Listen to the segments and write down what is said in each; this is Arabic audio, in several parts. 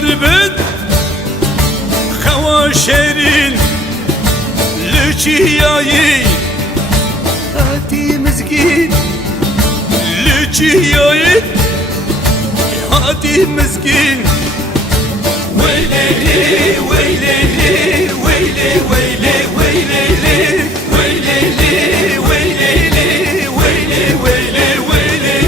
بد خوا شيرين لچياي هاتي مسكين لچياي هاتي مسكين ويلي ويلي ويلي ويلي ويلي ويلي ويلي ويلي ويلي ويلي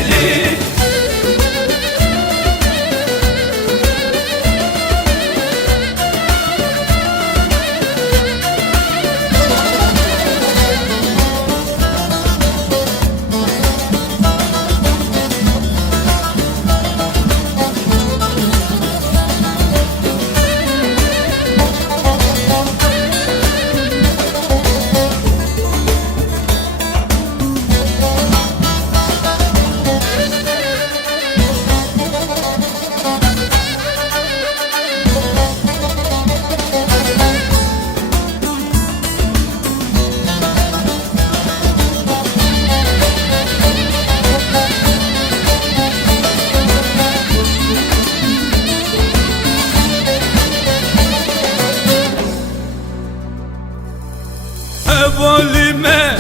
هواليمه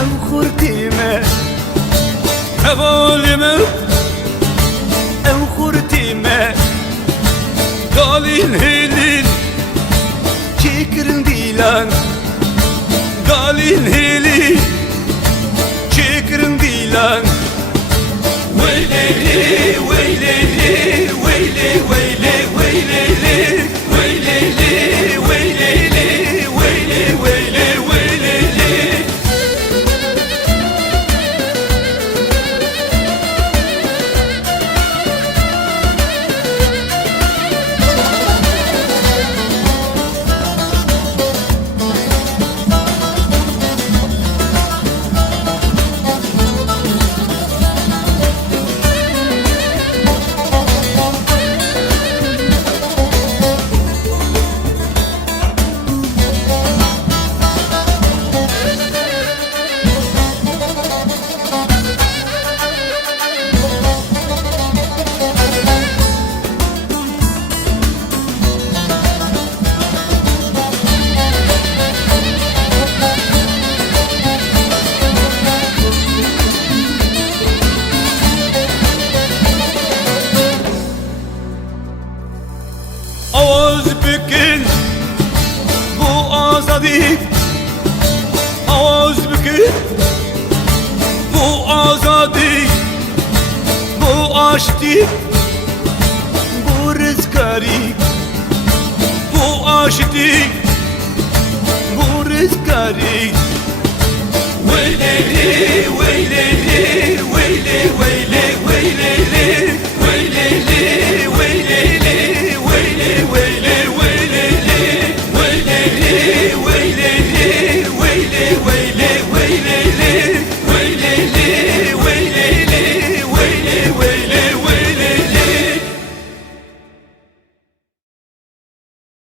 ام خورتيمه هواليمه ام خورتيمه قالين هيلين çekirin dilan قالين هيلين çekirin dilan ويلي ويلي ويلي ويلي ويلي ويلي ويلي Ağız bükün bu azadi Ağız bükün bu azadi Bu aşti bu rızkari Bu aşti bu rızkari Veli